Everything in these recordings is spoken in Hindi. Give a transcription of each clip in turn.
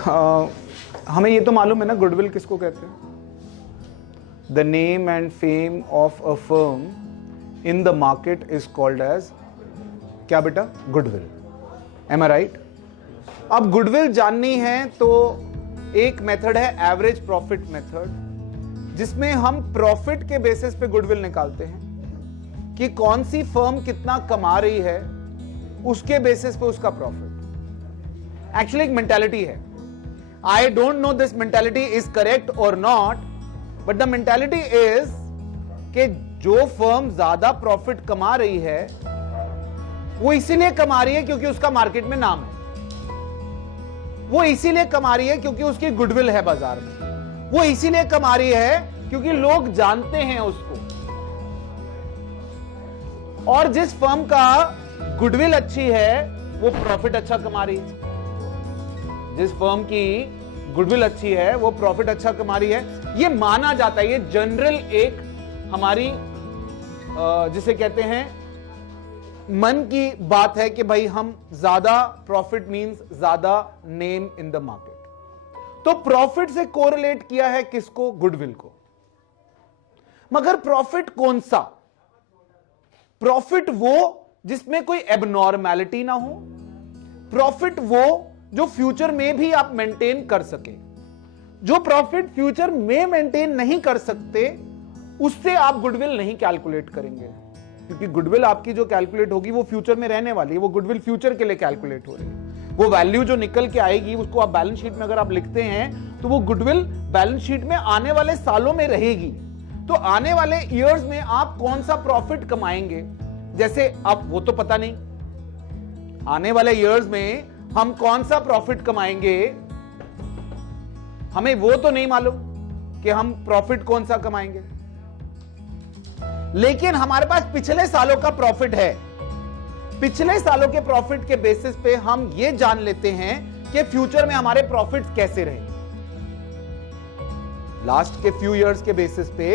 हमें ये तो मालूम है ना गुडविल किसको कहते हैं? The name and fame of a firm in the market is called as क्या बेटा? गुडविल। Am I right? अब गुडविल जाननी है तो एक मेथड है एवरेज प्रॉफिट मेथड, जिसमें हम प्रॉफिट के बेसिस पे गुडविल निकालते हैं कि कौन सी फर्म कितना कमा रही है, उसके बेसिस पे उसका प्रॉफिट। एक्चुअली एक मेंटालिटी है, I don't know this mentality is correct और not, but the mentality is कि जो फर्म ज्यादा प्रॉफिट कमा रही है वो इसीलिए कमा रही है क्योंकि उसका मार्केट में नाम है, वो इसीलिए कमा रही है क्योंकि उसकी गुडविल है बाजार में, वो इसीलिए कमा रही है क्योंकि लोग जानते हैं उसको। और जिस फर्म का गुडविल अच्छी है वो प्रॉफिट अच्छा कमा रही है, जिस फर्म की गुडविल अच्छी है वो प्रॉफिट अच्छा कमा रही है, ये माना जाता है। ये जनरल एक हमारी जिसे कहते हैं मन की बात है कि भाई हम ज्यादा प्रॉफिट मींस ज्यादा नेम इन द मार्केट। तो प्रॉफिट से कोरिलेट किया है किसको? गुडविल को। मगर प्रॉफिट कौन सा? प्रॉफिट वो जिसमें कोई एबनॉर्मैलिटी ना हो, प्रॉफिट वो जो फ्यूचर में भी आप मेंटेन कर सके। जो प्रॉफिट फ्यूचर में मेंटेन नहीं कर सकते उससे आप गुडविल नहीं कैलकुलेट करेंगे, क्योंकि गुडविल आपकी जो कैलकुलेट होगी वो फ्यूचर में रहने वाली है, वो गुडविल फ्यूचर के लिए कैलकुलेट हो रही है। वो वैल्यू जो निकल के आएगी उसको आप बैलेंस शीट में अगर आप लिखते हैं तो वो गुडविल बैलेंस शीट में आने वाले सालों में रहेगी। तो आने वाले ईयर्स में आप कौन सा प्रॉफिट कमाएंगे, जैसे अब वो तो पता नहीं, आने वाले ईयर्स में हम कौन सा प्रॉफिट कमाएंगे हमें वो तो नहीं मालूम कि हम प्रॉफिट कौन सा कमाएंगे, लेकिन हमारे पास पिछले सालों का प्रॉफिट है। पिछले सालों के प्रॉफिट के बेसिस पे हम ये जान लेते हैं कि फ्यूचर में हमारे प्रॉफिट्स कैसे रहेंगे। लास्ट के फ्यू इयर्स के बेसिस पे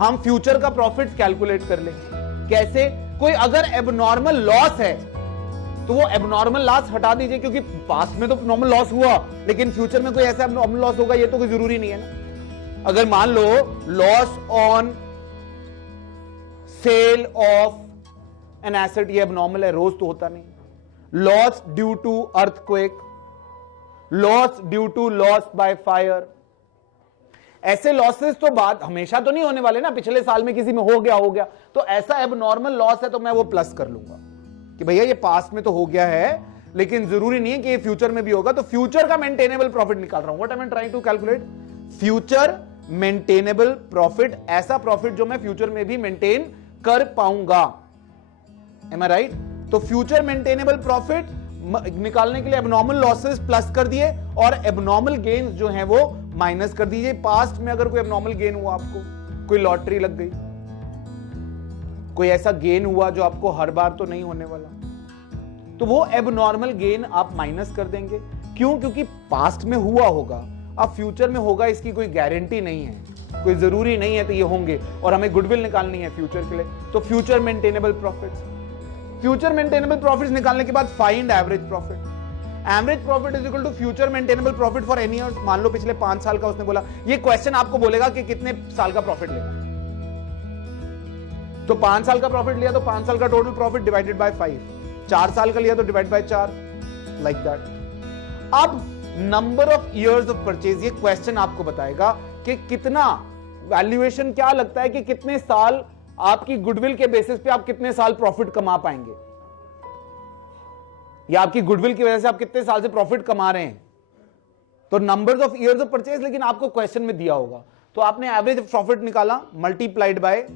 हम फ्यूचर का प्रॉफिट कैलकुलेट कर लेंगे। कैसे? कोई अगर एबनॉर्मल लॉस है तो वो एबनॉर्मल लॉस हटा दीजिए, क्योंकि पास्ट में तो नॉर्मल लॉस हुआ, लेकिन फ्यूचर में कोई ऐसा एबनॉर्मल लॉस होगा ये तो कोई जरूरी नहीं है ना। अगर मान लो loss on sale of an asset, ये एबनॉर्मल है, रोज तो होता नहीं। Loss due to earthquake, loss due to loss by fire, ऐसे लॉसेस तो बात हमेशा तो नहीं होने वाले ना। पिछले साल में किसी में हो गया तो ऐसा एबनॉर्मल लॉस है तो मैं वो प्लस कर लूंगा कि भैया ये पास्ट में तो हो गया है, लेकिन जरूरी नहीं है कि ये फ्यूचर में भी होगा। तो फ्यूचर का मेंटेनेबल प्रॉफिट निकाल रहा हूं। What I am trying to calculate? Future maintainable profit, ऐसा प्रॉफिट जो मैं फ्यूचर में भी मेंटेन कर पाऊंगा। Am I right? तो फ्यूचर मेंटेनेबल प्रॉफिट निकालने के लिए एबनॉर्मल लॉसेस प्लस कर दिए और एबनॉर्मल गेन्स जो हैं वो माइनस कर दीजिए। पास्ट में अगर कोई एबनॉर्मल गेन हुआ, आपको कोई लॉटरी लग गई, कोई ऐसा गेन हुआ जो आपको हर बार तो नहीं होने वाला, तो वो एबनॉर्मल गेन आप माइनस कर देंगे। क्यों? क्योंकि पास्ट में हुआ होगा, अब फ्यूचर में होगा इसकी कोई गारंटी नहीं है, कोई जरूरी नहीं है तो ये होंगे, और हमें गुडविल निकालनी है फ्यूचर के लिए। तो future maintainable profits, future maintainable profits निकालने के बाद find average profit. Average profit is equal to future maintainable profit for any year. मान लो पिछले 5 साल का उसने बोला, ये क्वेश्चन आपको बोलेगा कि कितने साल का प्रॉफिट लेना है, तो 5 साल का प्रॉफिट लिया तो 5 साल का टोटल प्रॉफिट डिवाइडेड बाय 5, 4 साल का लिया तो डिवाइड बाय 4, लाइक दैट। अब number of years of purchase, ये क्वेश्चन आपको बताएगा कि कितना वैल्यूएशन, क्या लगता है कि कितने साल आपकी गुडविल के बेसिस पे आप कितने साल प्रॉफिट कमा पाएंगे, या आपकी गुडविल की वजह से आप कितने साल से प्रॉफिट कमा रहे हैं। तो numbers of years of purchase लेकिन आपको क्वेश्चन में दिया होगा, तो आपने एवरेज प्रॉफिट निकाला multiplied by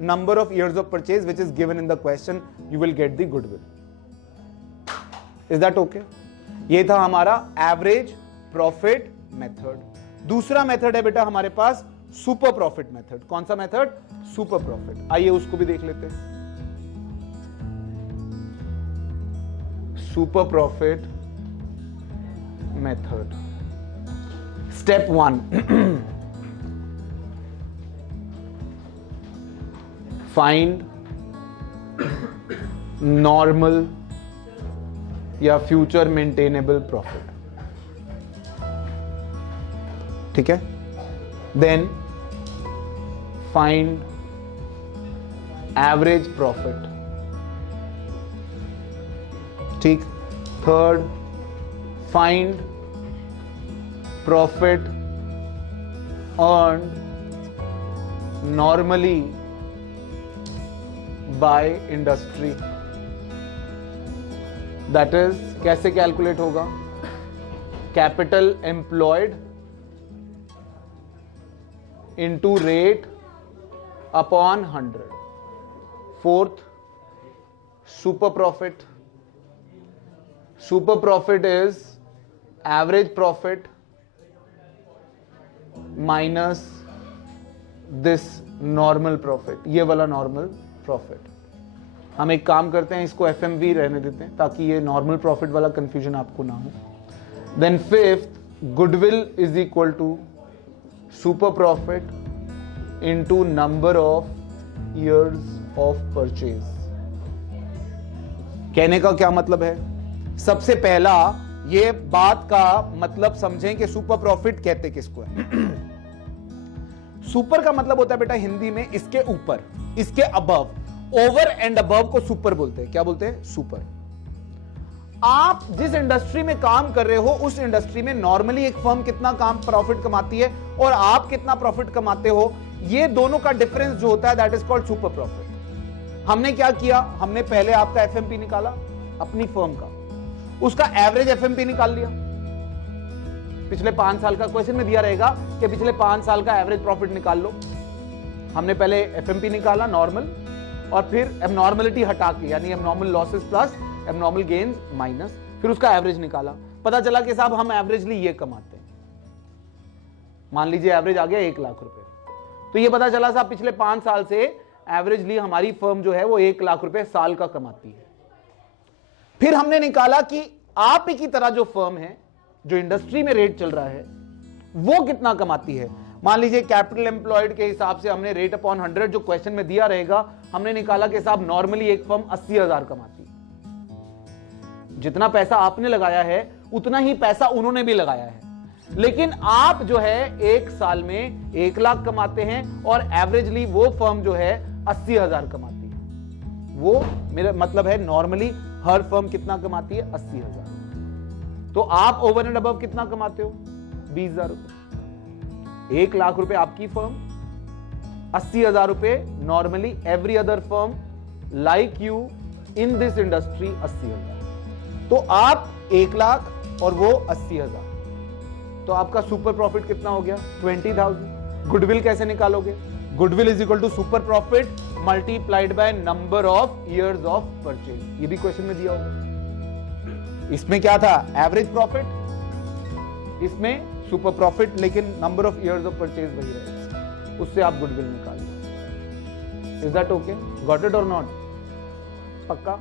number of years of purchase which is given in the question, you will get the goodwill. Is that okay? ये था हमारा एवरेज प्रॉफिट मेथड। दूसरा मेथड है बेटा हमारे पास सुपर प्रॉफिट मेथड। कौन सा मेथड? Super profit. आइए उसको भी देख लेते हैं। Super profit method, step 1, find normal या फ्यूचर मेंटेनेबल प्रॉफिट। ठीक है, देन फाइंड एवरेज प्रॉफिट, ठीक। Third, find profit earned normally by industry, that is कैसे कैलकुलेट होगा, capital employed into rate upon 100। Fourth, super profit, super profit is average profit minus this normal profit, ये वाला नॉर्मल प्रॉफिट। हम एक काम करते हैं, इसको एफएमवी रहने देते हैं ताकि ये नॉर्मल प्रॉफिट वाला कंफ्यूजन आपको ना हो। Then fifth, goodwill is equal to super profit into number of years of purchase. कहने का क्या मतलब है, सबसे पहला ये बात का मतलब समझें कि सुपर प्रॉफिट कहते किसको है। सुपर का मतलब होता है बेटा हिंदी में इसके ऊपर, इसके अबव, ओवर एंड अबव को सुपर बोलते हैं। क्या बोलते हैं? सुपर। आप जिस इंडस्ट्री में काम कर रहे हो उस इंडस्ट्री में नॉर्मली एक फर्म कितना काम प्रॉफिट कमाती है और आप कितना प्रॉफिट कमाते हो, ये दोनों का डिफरेंस जो होता है that is called super profit. हमने क्या किया, हमने पहले आपका एफएमपी निकाला अपनी फर्म का, उसका एवरेज एफएमपी निकाल लिया। पिछले 5 साल का क्वेश्चन में दिया रहेगा कि पिछले 5 साल का एवरेज प्रॉफिट निकाल लो। हमने पहले एफएमपी निकाला नॉर्मल, और फिर एबनॉर्मलिटी हटा के, यानी abnormal losses plus abnormal gains minus, फिर उसका एवरेज निकाला। पता चला कि साहब हम एवरेजली ये कमाते हैं, मान लीजिए एवरेज आ गया 1 लाख रुपए। तो ये पता चला साहब पिछले 5 साल से एवरेजली हमारी फर्म जो है वो 1 लाख रुपए साल का कमाती है। फिर हमने निकाला कि आप ही की तरह जो फर्म है, जो इंडस्ट्री में रेट चल रहा है, वो कितना कमाती है। मान लीजिए कैपिटल एम्प्लॉयड के हिसाब से हमने रेट अपॉन 100 जो क्वेश्चन में दिया रहेगा, हमने निकाला कि साहब नॉर्मली एक फर्म 80,000 कमाती है। जितना पैसा आपने लगाया है उतना ही पैसा उन्होंने भी लगाया है, लेकिन आप जो है 1 साल में 1 लाख कमाते हैं और एवरेजली वो फर्म जो है 80,000 कमाती है। वो मेरा मतलब है नॉर्मली हर फर्म कितना कमाती है? 80,000। तो आप ओवर एंड अबव कितना कमाते हो? 20,000 रुपए। 1 लाख रुपए आपकी फर्म, 80,000 रुपए normally every other firm like you in this industry 80,000। तो आप 1 लाख और वो 80,000, तो आपका सुपर प्रॉफिट कितना हो गया? 20,000। गुडविल कैसे निकालोगे? Goodwill is equal to super profit multiplied by number of years of purchase. ये भी क्वेश्चन में दिया होगा। इसमें क्या था? एवरेज प्रॉफिट, इसमें सुपर प्रॉफिट, लेकिन number of years of purchase वही रहेगा, उससे आप गुडविल निकाल लो। Is that okay? Got it और नॉट? पक्का?